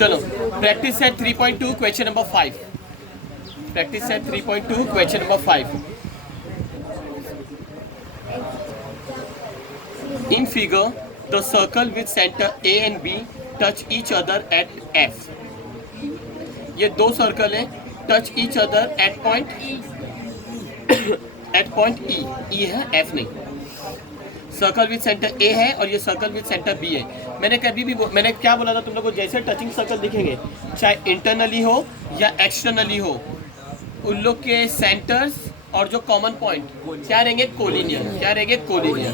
चलो practice set 3.2 question number 5. Practice set 3.2 question number 5. In figure, the circle with center A and B touch each other at F. ये दो circle है, touch each other at point E. E है, F नहीं. Circle with centre ए है और ये circle with centre B है. मैंने क्या बोला था तुम लोग को, जैसे टचिंग सर्कल दिखेंगे चाहे इंटरनली हो या एक्सटर्नली हो, उन लोग के सेंटर्स और जो कॉमन पॉइंट क्या रहेंगे, कोलिनियर. क्या रहेंगे, कोलिनियर.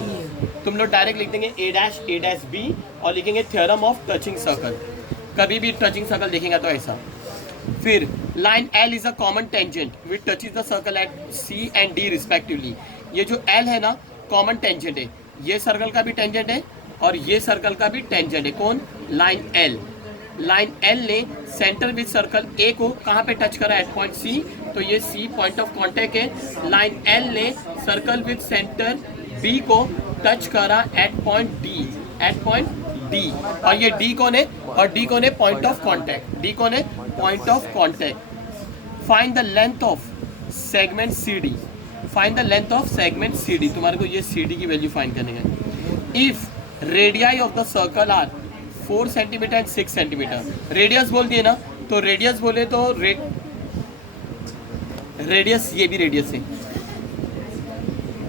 तुम लोग डायरेक्ट लिख देंगे ए डैश बी और लिखेंगे थ्योरम ऑफ टचिंग सर्कल. कभी भी टचिंग सर्कल देखेंगे तो ऐसा. फिर line L is a common tangent which touches the circle at C and D respectively. ये जो एल है ना, कॉमन टेंजेंट है. ये सर्कल का भी टेंजेंट है और ये सर्कल का भी टेंजेंट है. कौन, लाइन एल. लाइन एल ने सेंटर विद सर्कल ए को कहाँ पे टच करा, एट पॉइंट सी. तो ये सी पॉइंट ऑफ कांटेक्ट है. लाइन एल ने सर्कल विद सेंटर बी को टच करा at point D. At point D. और ये डी कौन है, और डी कौन है, पॉइंट ऑफ कांटेक्ट. डी कौन है, point of contact. Find the length of segment C D. Find the length of segment C D. तुम्हारे को ये सी डी की वैल्यू फाइंड करने का. If radii of the circle are 4 centimetre and 6 centimetre. Radius बोल दिए ना, तो रेडियस बोले तो रेडियस ये भी रेडियस है.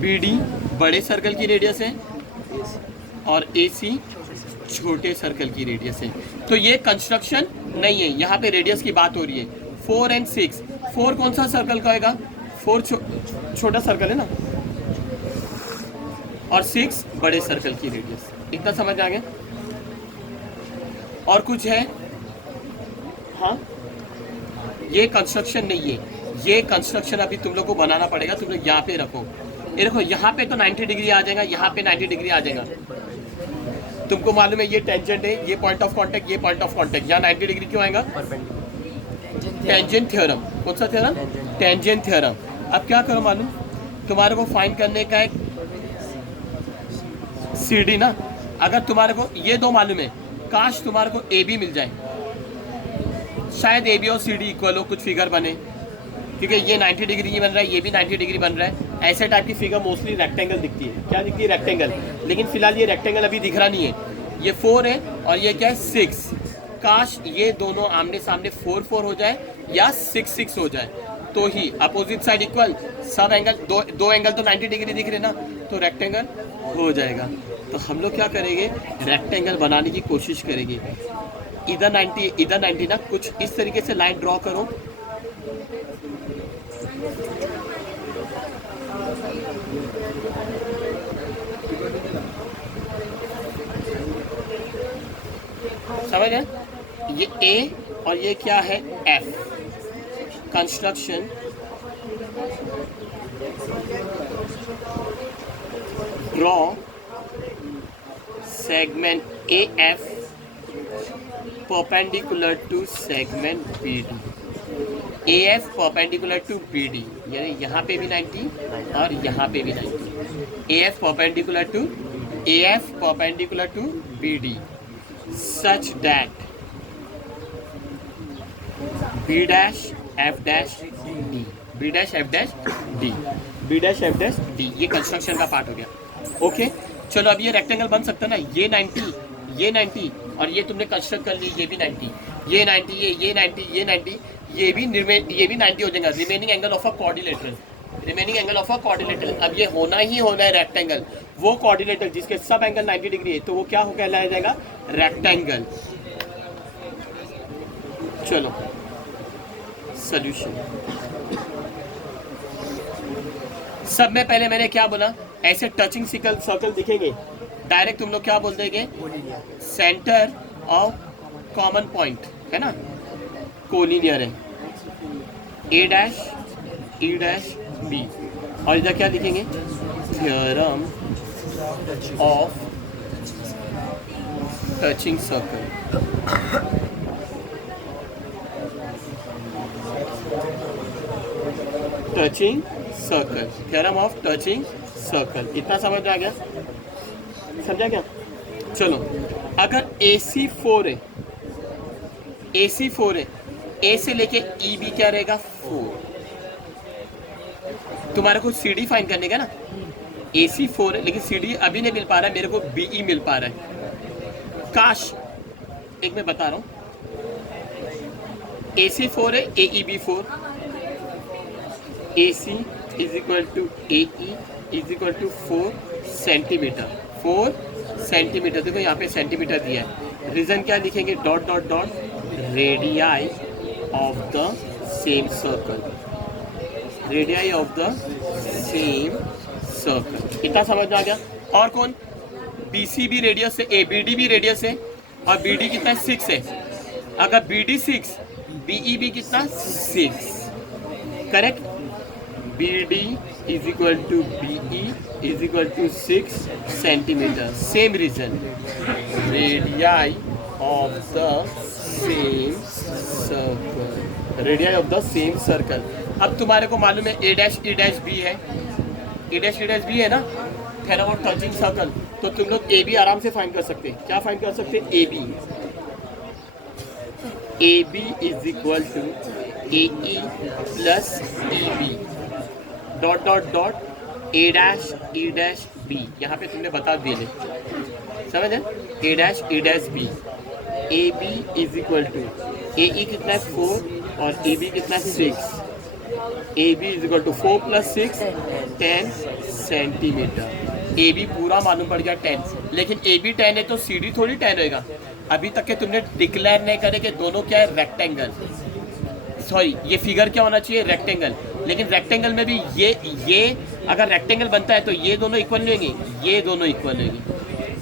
बी डी बड़े सर्कल की रेडियस है और ए सी छोटे सर्कल की रेडियस है. तो ये कंस्ट्रक्शन नहीं है, यहाँ पे रेडियस की बात हो रही है. 4 एंड 6. 4 कौन सा सर्कल का होगा, 4 छोटा सर्कल है ना, और 6 बड़े सर्कल की रेडियस. इतना समझ आ गया. और कुछ है, हाँ, ये कंस्ट्रक्शन नहीं है. ये कंस्ट्रक्शन अभी तुम लोग को बनाना पड़ेगा. तुम लोग यहाँ पे रखो. ये देखो, यहाँ पे तो 90 डिग्री आ जाएगा, यहाँ पे 90 डिग्री आ जाएगा. तुमको मालूम है ये टेंजेंट है, ये पॉइंट ऑफ कांटेक्ट, ये पॉइंट ऑफ कांटेक्ट. यहाँ 90 डिग्री क्यों आएगा, टेंजेंट थ्योरम. कौन सा थ्योरम, टेंजेंट थ्योरम. अब क्या करो मालूम, तुम्हारे को फाइंड करने का एक सी डी ना. अगर तुम्हारे को ये दो मालूम है, काश तुम्हारे को ए बी मिल जाए. शायद ए बी और सी डी इक्वल हो, कुछ फिगर बने, क्योंकि ये 90 डिग्री की बन रहा है, ये भी 90 डिग्री बन रहा है. ऐसे टाइप की फिगर मोस्टली रेक्टेंगल दिखती है. क्या दिखती है, रेक्टेंगल. लेकिन फिलहाल ये रेक्टेंगल अभी दिख रहा नहीं है. ये 4 है और ये क्या है, 6. काश ये दोनों आमने सामने 4 4 हो जाए या 6 6 हो जाए, तो ही अपोजिट साइड इक्वल, सब एंगल, दो एंगल तो 90 डिग्री दिख रहे ना, तो रेक्टेंगल हो जाएगा. तो हम लोग क्या करेंगे, रेक्टेंगल बनाने की कोशिश करेंगे. इधर 90 ना, कुछ इस तरीके से लाइन ड्रॉ करो. समझ है, ये ए और ये क्या है, F. Construction draw segment A F perpendicular to segment B D. A F perpendicular to B D, यानी यहाँ पे भी 90 और यहाँ पे भी 90. A F perpendicular to B D such that B dash F dash D, B dash F dash D, B dash F dash D. ये construction का पार्ट हो गया. ओके, चलो अब ये रेक्टेंगल बन सकता है ना. ये 90, ये 90 और ये तुमने कंस्ट्रक्ट कर ली, ये भी 90, ये 90, ये 90, ये 90, ये भी 90 हो जाएगा. Remaining angle of a quadrilateral. Remaining angle of a quadrilateral. अब ये होना ही होना है रेक्टेंगल. वो क्वाड्रिलेटरल जिसके सब एंगल 90 डिग्री है, तो वो क्या हो कहलाया जाएगा, रेक्टेंगल. चलो सॉल्यूशन. सब में पहले मैंने क्या बोला, ऐसे टचिंग सर्कल दिखेंगे, डायरेक्ट तुम लोग क्या बोल देंगे, सेंटर ऑफ कॉमन पॉइंट है ना, कोलिनियर है. ए डैश ई डैश बी. और इधर क्या लिखेंगे, theorem of touching circle. Touching circle, theorem of touching circle. इतना समझ आ गया, समझा क्या. चलो, अगर AC 4 है, AC 4 है, A से लेके EB क्या रहेगा 4। तुम्हारे को CD फाइंड करने का ना, AC 4 है लेकिन CD अभी नहीं मिल पा रहा है, मेरे को BE मिल पा रहा है। काश, एक मैं बता रहा हूँ, AC 4 है, AEB 4, AC is equal to AE is equal to 4 centimetre. 4 centimetre, देखो यहाँ पे सेंटीमीटर दिया है। रीजन क्या लिखेंगे, dot dot dot radii of the same circle, radii of the same circle. इतना समझ में आ गया। और कौन, BC भी रेडियस है, ABD भी रेडियस है, और BD कितना है 6 है। अगर BD 6, BE भी कितना 6, correct. BD is equal to BE is equal to 6 centimetre. Same reason, radii of the same circle, radii of the same circle. अब तुम्हारे को मालूम है A dash E dash B है, E dash E dash B है ना, थेरावाट touching circle. तो तुम लोग AB आराम से फाइंड कर सकते हैं। क्या फाइंड कर सकते हैं, AB is equal to AE plus EB dot dot dot A dash E dash B। यहाँ पे तुमने बता दिए, समझ है, A dash E dash B। AB is equal to AE कितना है 4 और AB कितना है 6। AB is equal to 4 plus 6 10 centimetre. AB पूरा मालूम पड़ गया 10, लेकिन AB 10 है तो CD थोड़ी 10 होएगा। अभी तक के तुमने डिक्लेयर नहीं करे कि दोनों क्या है, रेक्टेंगल। सॉरी, ये फिगर क्या होना चाहिए, रेक्टेंगल। लेकिन रेक्टेंगल में भी ये अगर रेक्टेंगल बनता है तो ये दोनों इक्वल नहीं होंगे, ये दोनों इक्वल होंगे,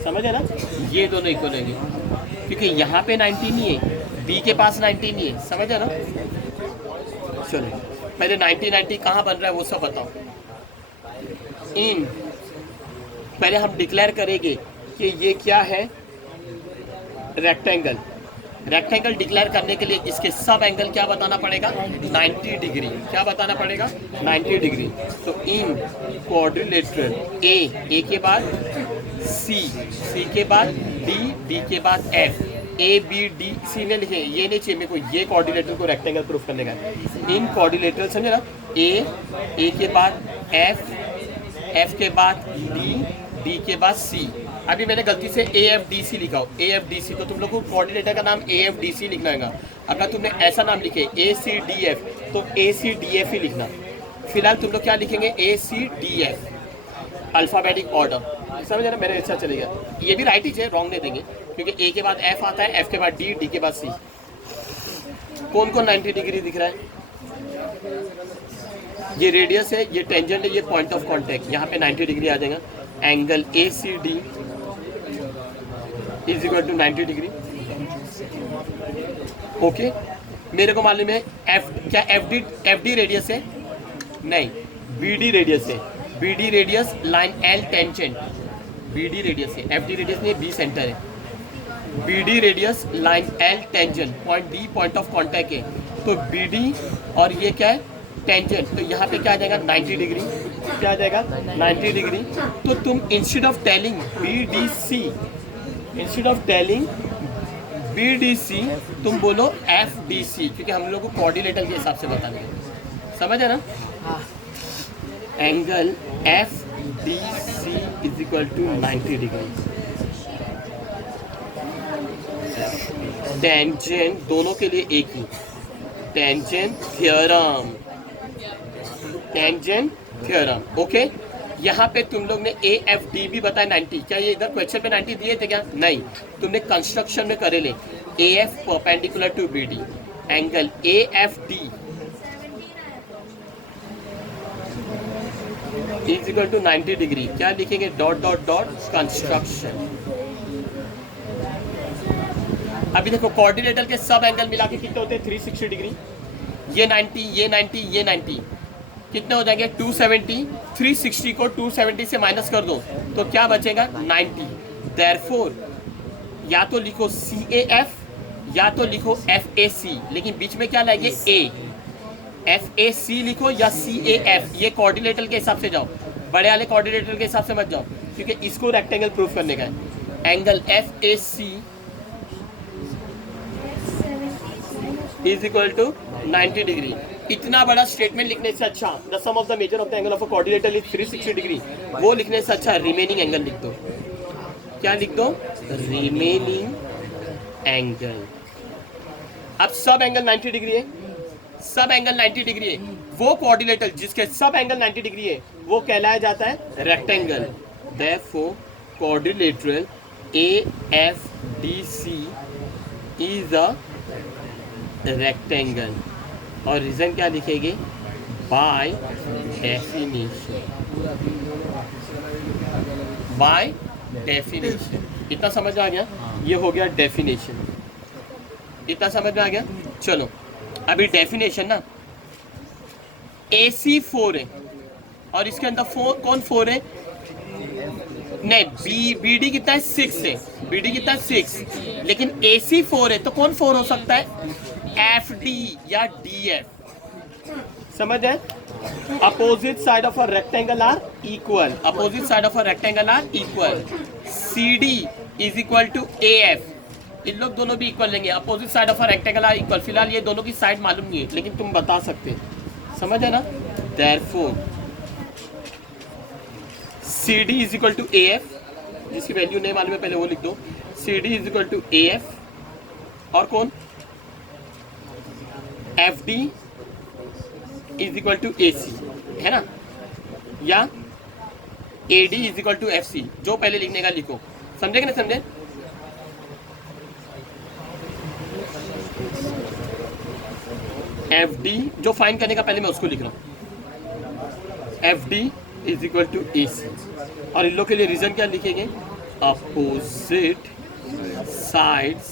समझ है ना, ये दोनों इक्वल होंगे, क्योंकि यहाँ पे 90 नहीं है, B के पास 90 नहीं है, समझ है ना। चलो पहले 90 कहाँ बन रहा है वो सब बताओ। पहले हम डिक्लेयर करेंगे कि ये क्या है, रेक्टेंगल। रेक्टेंगल डिक्लेयर करने के लिए इसके सब एंगल क्या बताना पड़ेगा, 90 डिग्री। क्या बताना पड़ेगा, 90 डिग्री। तो इन क्वाड्रिलेटरल ए के बाद सी के बाद डी के बाद एफ, ABDC ने लिखे, ये नहीं चाहिए मेरे को, ये क्वाड्रिलेटरल को रेक्टेंगल प्रूफ करने का है। इन क्वाड्रिलेटरल समझे ना, ए के बाद एफ के बाद डी के बाद सी। अभी मैंने गलती से AFDC लिखा हो, AFDC, तो तुम लोग को कोऑर्डिनेटर का नाम AFDC लिखना है। अगर तुमने ऐसा नाम लिखे ACDF तो ACDF ही लिखना। फिलहाल तुम लोग क्या लिखेंगे, ACDF, अल्फ़ाबेटिक ऑर्डर, समझ ना, मेरे अच्छा चलेगा। ये भी राइट ही है, रॉन्ग नहीं देंगे, क्योंकि A के बाद F आता है, F के बाद D के बाद C। कौन कौन 90 डिग्री दिख रहा है, ये रेडियस है, ये टेंजेंट है, ये पॉइंट ऑफ कॉन्टैक्ट, यहाँ पे 90 डिग्री आ जाएगा। Angle ACD is equal to 90 degree. Okay, मेरे को मालूम है क्या FD रेडियस है, नहीं, BD रेडियस है। BD radius line L tangent, BD radius है, FD रेडियस नहीं, B सेंटर है। BD radius line L tangent, point D point of contact है, तो BD और ये क्या है, टेंजेंट। तो यहाँ पे क्या आ जाएगा, 90 डिग्री। क्या आ जाएगा, 90 डिग्री। तो तुम इंस्टेड ऑफ टेलिंग BDC तुम बोलो FDC, क्योंकि हम लोग को कोऑर्डिनेटर के हिसाब से बताना है, समझ है ना। Angle FDC is equal to 90 degree. Tangent दोनों के लिए एक ही, टेंजेंट थ्योरम। ओके, यहाँ पे तुम लोग ने AFD भी बताया 90। क्या ये इधर क्वेश्चन पे 90 दिए थे क्या, नहीं, तुमने कंस्ट्रक्शन में करे ले। AF perpendicular to BD, angle AFD is equal to 90 degree. क्या लिखेंगे, डॉट डॉट डॉट कंस्ट्रक्शन। अभी देखो कोऑर्डिनेटर के सब एंगल मिला के कितने होते हैं, 360 डिग्री। ये 90, ये 90, ये 90, कितने हो जाएंगे, 270। 360 को 270 से माइनस कर दो तो क्या बचेगा, 90। देयरफॉर या तो लिखो CAF या तो लिखो FAC, लेकिन बीच में क्या लाएंगे, A। FAC लिखो या CAF, ये कोऑर्डिनेटर के हिसाब से जाओ, बड़े वाले कोऑर्डिनेटर के हिसाब से मत जाओ, क्योंकि इसको रेक्टेंगल प्रूफ करने का है। Angle FAC is equal to 90 degree. इतना बड़ा स्टेटमेंट लिखने से अच्छा the sum of the measure of the angle of a quadrilateral is 360 degree, वो लिखने से अच्छा रिमेनिंग एंगल लिख दो। क्या लिख दो? Remaining angle. अब सब एंगल 90 डिग्री है, सब एंगल 90 डिग्री है, वो क्वाड्रिलेटरल जिसके सब एंगल 90 डिग्री है वो कहलाया जाता है rectangle. Therefore quadrilateral AFDC is a rectangle. और रीजन क्या लिखेंगे? By definition, by definition. इतना समझ में आ गया? ये हो गया डेफिनेशन। इतना समझ में आ गया? चलो अभी डेफिनेशन ना, AC 4 है और इसके अंदर कौन 4 है? नहीं, BD कितना है? 6 है। BD कितना है? 6। लेकिन AC 4 है तो कौन 4 हो सकता है? FD या DF। समझ है? Opposite side of a rectangle are equal, opposite side of a rectangle are equal. CD is equal to AF, इन लोग दोनों भी इक्वल लेंगे। Opposite side of a rectangle are equal. फिलहाल ये दोनों की साइड मालूम नहीं है लेकिन तुम बता सकते हैं। समझ है ना? Therefore CD is equal to AF, जिसकी वैल्यू नहीं मालूम है पहले वो लिख दो। CD is equal to AF और कौन? FD is equal to AC, है ना? या AD is equal to FC, जो पहले लिखने का लिखो। समझे कि नहीं समझे? FD जो फाइंड करने का पहले मैं उसको लिख रहा हूँ। FD is equal to AC और इन लोग के लिए रीजन क्या लिखेंगे? Opposite sides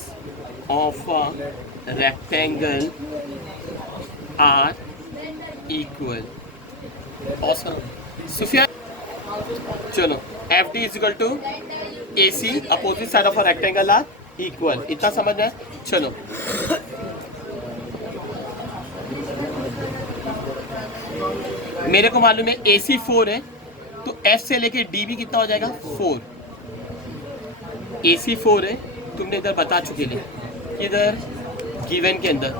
of a rectangle are equal. Sufiyan चलो, FD is equal to AC, opposite side of a rectangle are equal. इतना समझ में? चलो मेरे को मालूम है AC 4 है तो F से लेके D भी कितना हो जाएगा? 4। AC 4 है, तुमने इधर बता चुके थे, इधर गिवन के अंदर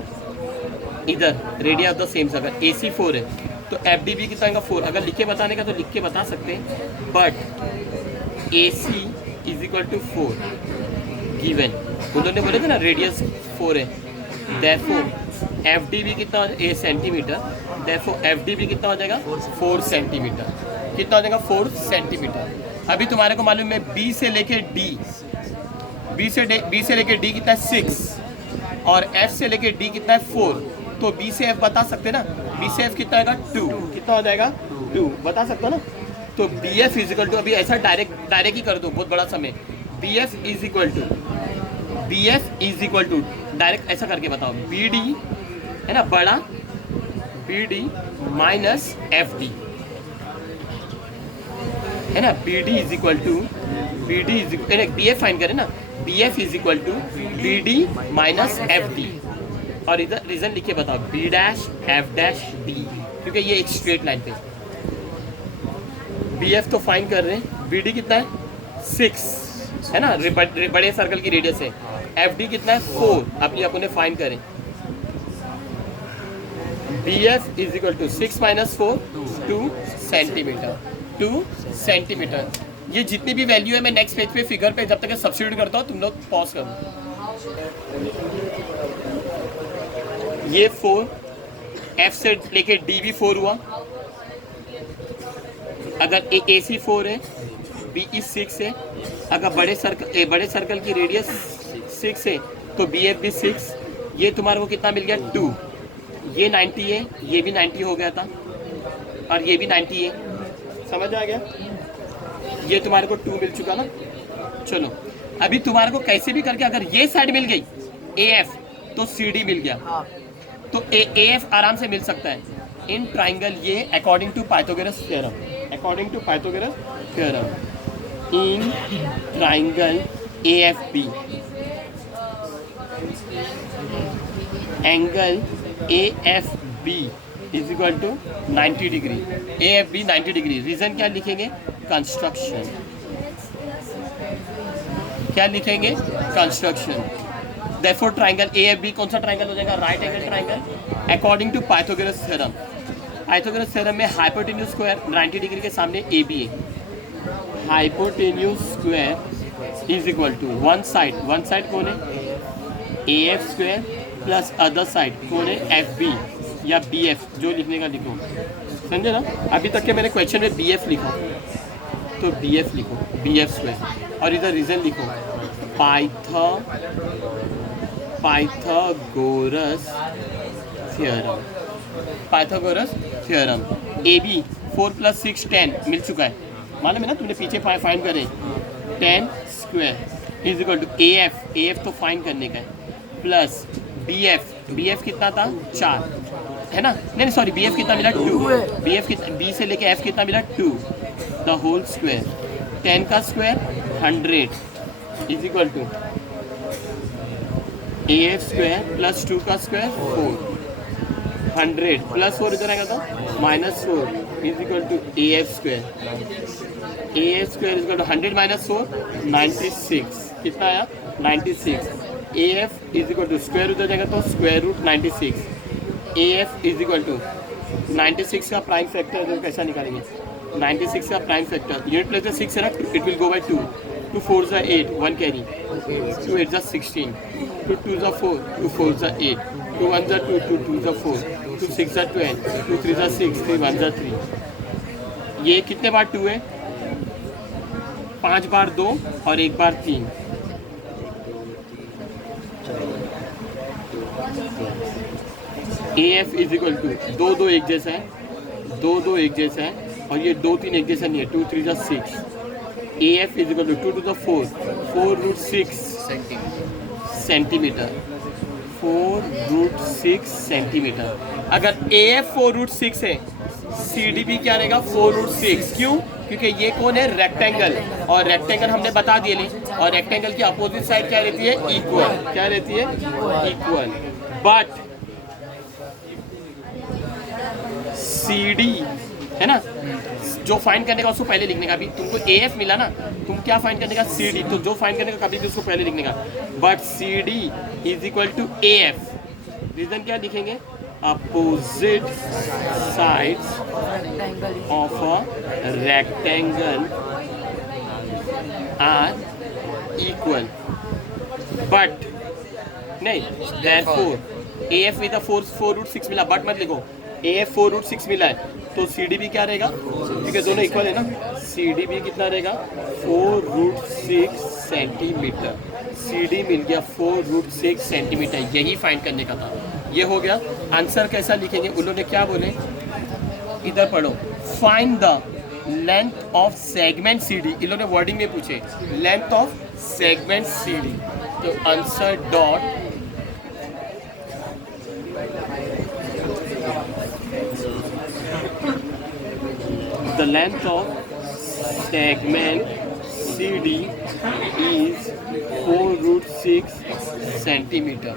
इधर radius of the same circle AC 4 है तो FD भी कितना आएगा? 4। अगर लिख के बताने का तो लिख के बता सकते हैं, but AC is equal to 4 given. उन्होंने बोले थे ना रेडियस 4 है, देयरफॉर FD भी कितना हो जाएगा? 8 सेंटीमीटर। देयरफॉर FD भी कितना हो जाएगा? 4 सेंटीमीटर। कितना हो जाएगा? 4 सेंटीमीटर। अभी तुम्हारे को मालूम है B से लेके D, B से लेके D कितना है? 6 और F से लेके D कितना है? 4। तो B से F बता सकते ना? B से F कितना आएगा? 2। कितना हो जाएगा? 2 बता सकते हो ना? तो BF इजिकल टू, अभी ऐसा डायरेक्ट ही कर दो, बहुत बड़ा समय। BF is equal to direct ऐसा करके बताओ, BD है ना बड़ा, BD माइनस FD है ना। BD is equal to BF find करें ना, BF is equal to BD minus FD। और इधर रीजन लिखे बताओ, B dash F dash D, क्योंकि ये एक स्ट्रेट लाइन पे। BF तो फाइन कर रहे हैं, BD कितना है? 6 है ना, बड़े सर्कल की रेडियस है। FD कितना है? 4। अब ये अपने फाइन करें, BF is equal to 6 minus 4 2 centimetre. 2 centimetre. ये जितनी भी वैल्यू है मैं नेक्स्ट पेज पे फिगर पे जब तक सब्स्टिट्यूट करता हूँ, तुम लोग पॉज करो। ये 4, F से लेके D भी 4 हुआ। अगर AC 4 है, BE 6 है, अगर बड़े सर्कल की रेडियस 6 है तो BF भी 6। ये तुम्हारे को कितना मिल गया? 2। ये 90 है, ये भी 90 हो गया था और ये भी 90 है। समझ आ गया? ये तुम्हारे को 2 मिल चुका ना। चलो अभी तुम्हारे को कैसे भी करके अगर ये साइड मिल गई AF तो CD मिल गया, तो AF आराम से मिल सकता है इन ट्राइंगल। ये according to Pythagoras theorem, according to Pythagoras theorem in triangle AFB angle AFB is equal to 90 degree. AFB 90 degree. Reason क्या लिखेंगे? कंस्ट्रक्शन। क्या लिखेंगे? कंस्ट्रक्शन। Therefore ट्राइंगल AFB कौन सा ट्राइंगल हो जाएगा? Right angle triangle according to Pythagoras theorem. Pythagoras theorem में hypotenuse square 90 degree के सामने AB है। Hypotenuse square is equal to one side कौन है? AF square plus other side कौन है? FB या BF, जो लिखने का लिखो, समझे ना? अभी तक के मैंने क्वेश्चन में BF लिखा, तो BF लिखो, BF स्क्वायर, और इधर रीजन लिखो पाइथागोरस थ्योरम। AB 4 + 6 10 मिल चुका है, मालूम है ना? तुमने पीछे फाइंड करे 10 square is equal to AF तो फाइंड करने का है, प्लस BF कितना था? 4 है ना? नहीं सॉरी, BF कितना मिला? 2। B से लेके F कितना मिला? 2 द होल स्क्वायर। 10 का square 100 is equal to AF square plus 2 का स्क्वायर 4। 100 प्लस 4 इधर आएगा तो -4 is equal to AF square. AF square is equal to 100 - 4 96। कितना आया? 96। AF इज इक्वल टू स्क्वायर उधर जाएगा तो square root 96। AF is equal to 96 का प्राइम फैक्टर तो कैसा निकालेंगे? 96 का प्राइम फैक्टर यूनिट प्लेस में 6 है ना, इट विल गो बाय 2। 2 4 ज़ा 8 1 कैरी, 2 8 ज़ा 16, 2 2 ज़ा 4, 2 4 ज़ा 8, 2 1 ज़ा 2, 2 2 ज़ा 4, 2 6 ज़ा 12, 2 3 ज़ा 6, 3 1 ज़ा 3। ये कितने बार 2 है? 5 बार 2 और 1 बार 3। AF इज इक्वल टू 2 2 एक जैसा है, 2 2 एक जैसा है, और ये 2 3 एक जैसा नहीं है। 2 3 ज़ा 6। AF is equal to 2 to the 4 4 root 6 centimetre. 4 root 6 centimetre. अगर AF 4 रूट 6 है, CD भी क्या रहेगा? 4 रूट 6। क्यों? क्योंकि ये कौन है? रेक्टेंगल, और रेक्टेंगल हमने बता दिए ली, और रेक्टेंगल की अपोजिट साइड क्या रहती है? इक्वल। क्या रहती है? इक्वल। बट CD है ना, जो फाइंड करने का उसको पहले लिखने का। अभी तुमको AF मिला ना, तुम क्या फाइंड करने का? CD। तो जो फाइंड करने का कभी भी उसको पहले लिखने का। But CD is equal to AF। Reason क्या लिखेंगे? Opposite sides of a rectangle are equal. But नहीं, therefore AF विद 4 रूट 6 मिला, बट मत लिखो। AF 4 रूट 6 मिला है तो CD भी क्या रहेगा? क्योंकि दोनों इक्वल है ना। CD भी कितना रहेगा? 4 रूट 6 सेंटीमीटर। CD मिल गया 4 रूट 6 सेंटीमीटर। यही फाइंड करने का था। ये हो गया। आंसर कैसा लिखेंगे? उन्होंने क्या बोले, इधर पढ़ो, find the length of segment CD। इन्होंने वर्डिंग में पूछे लेंथ ऑफ सेगमेंट CD, तो answer dot the length of segment CD is 4 root 6 centimetre.